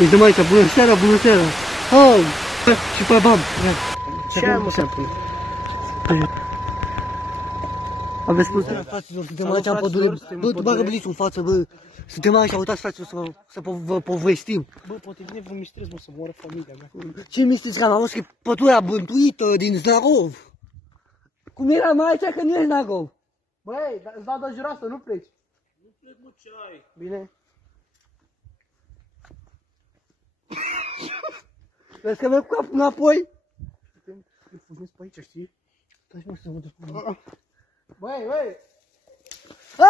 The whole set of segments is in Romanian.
Uite aici, bună seara, bună seara. Oh, și pe bam. Ce ai mă să pune? Aveți spus, fraților, suntem aici în pădure. Bă, tu bagă blițul în față, bă. Suntem aici, uitați, fraților, să vă povestim. Bă, poate vine vreun mistrez, mă, să moară familia mea. Ce mistrez, că am auzit că e pădurea bântuită din Znarov. Cum era mai aici, că nu e Znarov? Băi, îți dau de jurasă, nu pleci. Nu plec, mă, ce ai? Bine. Vezi că merg cu capul înapoi? Îi fugnesc pe aici, știi? Stai mă să mă duc. Băi, băi! Bă,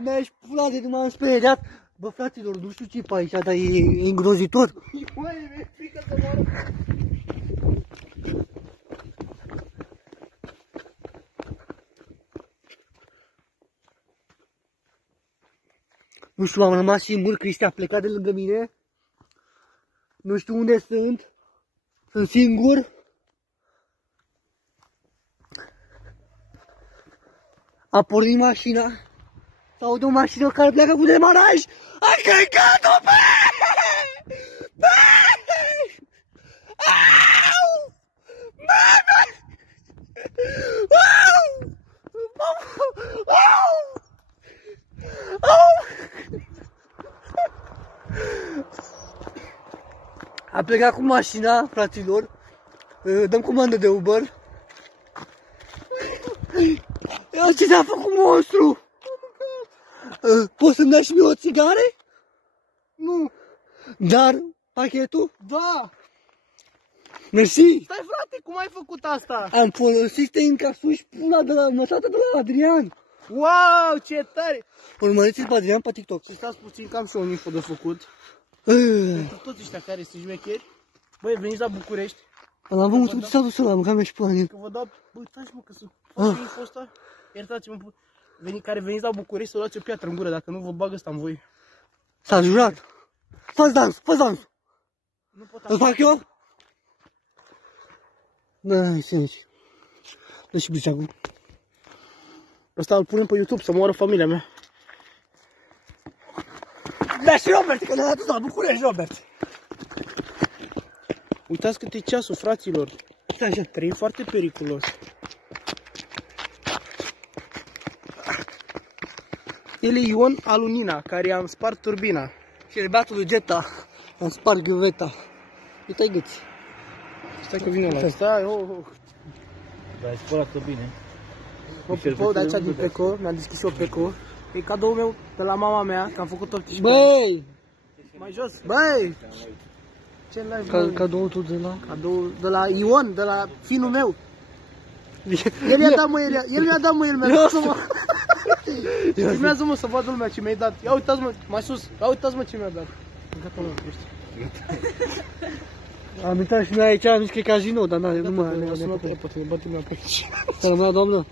mi-aș pula de m-am speriat. Bă, fraților, nu știu ce pe aici, dar e îngrozitor. Băi, mi-e frică să moară. Nu știu, am rămas singur, Cristi a plecat de lângă mine. Nu știu unde sunt. Sunt singur. A pornit mașina. S-aude o mașină care pleacă cu demaraj. A căcat-o pe! Au! Mame! Au! Au! Au! A plecat cu mașina, fraților. Dăm comandă de Uber. Ia ce s-a făcut monstru! Poți să-mi dai și mie o țigare? Nu! Dar pachetul? Da! Mersi! Stai, frate, cum ai făcut asta? Am folosit încasuși pula de la nătată de la Adrian. Wow, ce tare! Urmăriți-l pe Adrian pe TikTok. Să stați puțin, că am și o info de făcut. Pentru toți ăștia care sunt șmecheri. Băi, veniți la București. L-am văzut cum s-a dus ăla, mă, că mi-a și pula în el. Că vă dau... Băi, uitați mă, că să fac info ăsta. Iertați-mă, care veniți la București să luați o piatră în gură, dacă nu vă bag ăsta în voi. S-a jurat. Fă-ți dans, fă-ți dans. Nu pot Îl fac eu? Da, serios. Dă și briceagul. Ăsta îl punem pe YouTube să moară familia mea. Da și Robert, că ne-a dus la București, Robert. Uitați cât e ceasul, fraților. Stai așa. Trăim foarte periculos. El e Ion Alunina, care i-am spart turbina. Și băiatul lui Geta îmi sparg ghiuveta. Uite-i gâți. Stai că vine ăla. Stai, Dar ai spălat-o bine. Pă, de aici din Peco, mi-am deschis și eu Peco. E cadoul meu de la mama mea, că am făcut 18 ani. Băi! Mai jos. Băi! Ce live, Cadoul tu de la... Cadou de la Ion, de la finul meu. El mi-a dat, mă, el mi-a dat, mă, el mi-a dat, mă. Filmează, mă, să vadă lumea ce mi-ai dat. Ia uitați, mă, mai sus. Ia uitați, mă, ce mi-a dat. Gata, mă, ești. Am intrat și noi aici, am zis că e casino, dar nu mai... Sună pe poate, bate-mi pe aici. Să rămână, doamnă.